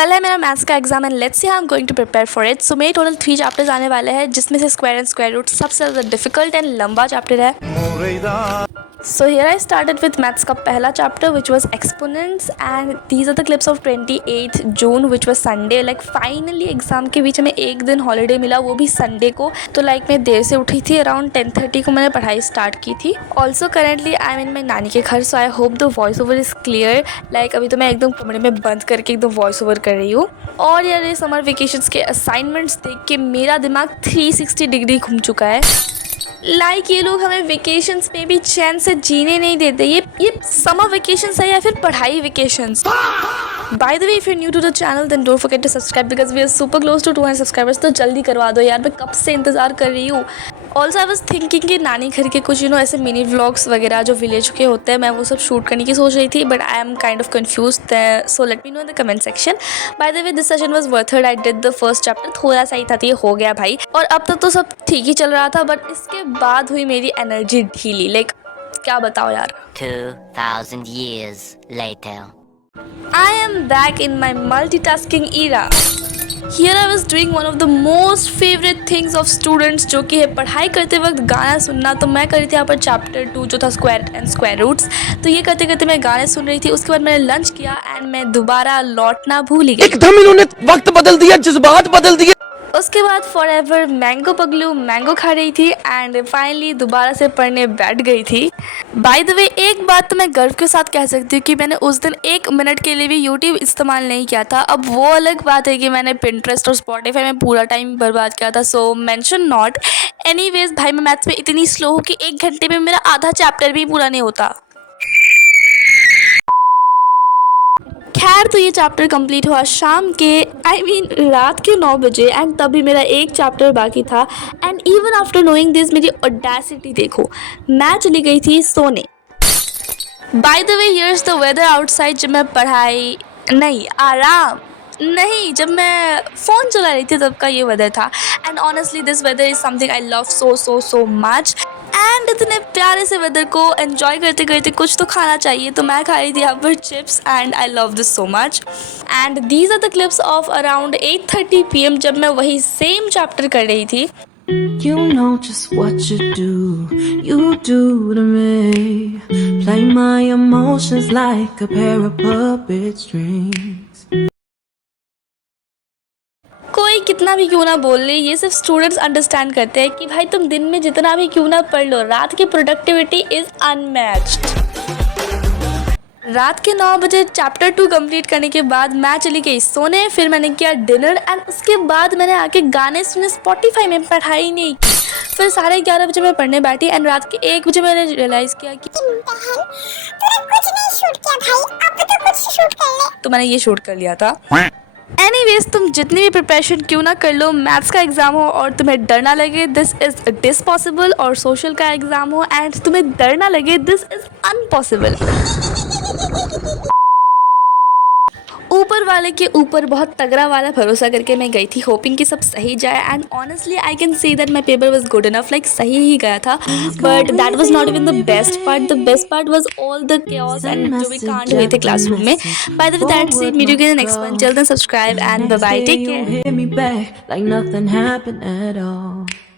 कल है मेरा मैथ्स का exam and let's see how I am going to prepare for it. So मेरे टोटल 3 चैप्टर्स आने वाले हैं, जिसमें से स्क्वायर एंड स्क्वायर रूट सबसे ज़्यादा डिफिकल्ट एंड लंबा चैप्टर है। So here I started with maths का पहला chapter which was exponents and these are the clips of 28th June which was Sunday। like finally exam के बीच में एक दिन हॉलीडे मिला, वो भी संडे को। तो मैं देर से उठी थी, अराउंड 10:30 को मैंने पढ़ाई स्टार्ट की थी। Also currently I am in my नानी के घर, so I hope the voice over is clear. अभी तो मैं एकदम कमरे में बंद करके एकदम वॉइस ओवर कर रही हूँ। और यार ये समर वेकेशंस के असाइनमेंट्स देख के मेरा दिमाग 360 डिग्री घूम चुका है। ये लोग हमें वेकेशंस में भी चैन से जीने नहीं देते। ये समर वेकेशंस है या फिर पढ़ाई vacations. By the way, if you new to the channel then don't forget to subscribe because we are super close to 200 subscribers. तो जल्दी करवा दो यार, मैं कब से इंतज़ार कर रही हूँ। ऑल्सो आई वॉज थिंकिंग कि नानी घर के कुछ ऐसे मिनी व्लॉग्स वगैरह जो विलेज के होते हैं, मैं वो सब शूट करने की सोच रही थी, but I am kind of confuse. So let me know in the comment section. Bye the way, this session was worth it. I did the first chapter, थोड़ा सा ही था तो ये हो गया भाई। और अब तक तो सब ठीक ही चल रहा था, बट इसके बाद हुई मेरी एनर्जी ढीली। क्या बताओ यार। 2000 years later. I am back in my multitasking era. Here I was doing one of the most favorite things of students, जो कि है पढ़ाई करते वक्त गाना सुनना। तो मैं कर रही थी यहाँ पर चैप्टर 2 जो था स्क्वायर एंड स्क्वायर रूट्स। तो ये करते करते मैं गाने सुन रही थी। उसके बाद मैंने लंच किया एंड मैं दोबारा लौटना भूल ही गई। एकदम इन्होंने वक्त बदल दिया, जज्बात बदल दिए। उसके बाद फॉर एवर मैंगो पगलू मैंगो खा रही थी एंड फाइनली दोबारा से पढ़ने बैठ गई थी। बाय द वे, एक बात तो मैं गर्व के साथ कह सकती हूँ कि मैंने उस दिन 1 मिनट के लिए भी यूट्यूब इस्तेमाल नहीं किया था। अब वो अलग बात है कि मैंने पिंटरेस्ट और स्पॉटिफाई में पूरा टाइम बर्बाद किया था, सो मेंशन नॉट। एनीवेज भाई, मैं मैथ्स में इतनी स्लो हूँ कि 1 घंटे में मेरा आधा चैप्टर भी पूरा नहीं होता। खैर, तो ये चैप्टर कंप्लीट हुआ शाम के रात के 9 बजे एंड तभी मेरा एक चैप्टर बाकी था। And even after knowing this, मेरी ऑडेसिटी देखो, मैं चली गई थी सोने। By the way, here's the weather outside. जब मैं पढ़ाई नहीं, आराम नहीं, जब मैं फ़ोन चला रही थी तब का ये वेदर था। And honestly this weather is something I love so much. And इतने प्यारे से वेदर को एंजॉय करते करते कुछ तो खाना चाहिए, तो मैं खा रही थी यहाँ पर chips and I love this so much. And these are the clips of around 8:30 PM जब मैं वही सेम चैप्टर कर रही थी। You know just what you do to me. Play my emotions like a pair of puppet strings. कोई कितना भी क्यों ना बोल ले, ये सिर्फ स्टूडेंट्स अंडरस्टैंड करते हैं कि भाई तुम दिन में जितना भी क्यों ना पढ़ लो, रात की प्रोडक्टिविटी इज़ अनमैच्ड। रात के 9 बजे चैप्टर 2 कंप्लीट करने के बाद मैं चली गई सोने। फिर मैंने किया डिनर एंड उसके बाद मैंने आके गाने सुने स्पॉटिफाई में, पढ़ाई नहीं की। फिर 11:30 बजे मैं पढ़ने बैठी एंड रात के 1 बजे मैंने रियलाइज़ किया कि कुछ नहीं शूट किया भाई, अब तो कुछ शूट कर ले। तो मैंने ये शूट कर लिया था। एनीवेज, तुम जितनी भी प्रिपरेशन क्यों ना कर लो, मैथ्स का एग्ज़ाम हो और तुम्हें डर ना लगे दिस इज़ डिसपॉसिबल, और सोशल का एग्ज़ाम हो एंड तुम्हें डर ना लगे दिस इज़ अनपॉसिबल। ऊपर वाले के ऊपर बहुत तगड़ा वाला भरोसा करके मैं गई थी, होपिंग कि सब सही जाए। And honestly I can say that my paper was good enough, सही ही गया था। But that was not even the best part. The best part was all the chaos and जो भी कांड हुए थे क्लासरूम में। By the way, that's it. Meet you again next one. Till then subscribe and bye bye, take care. Hit me back like nothing happened at all.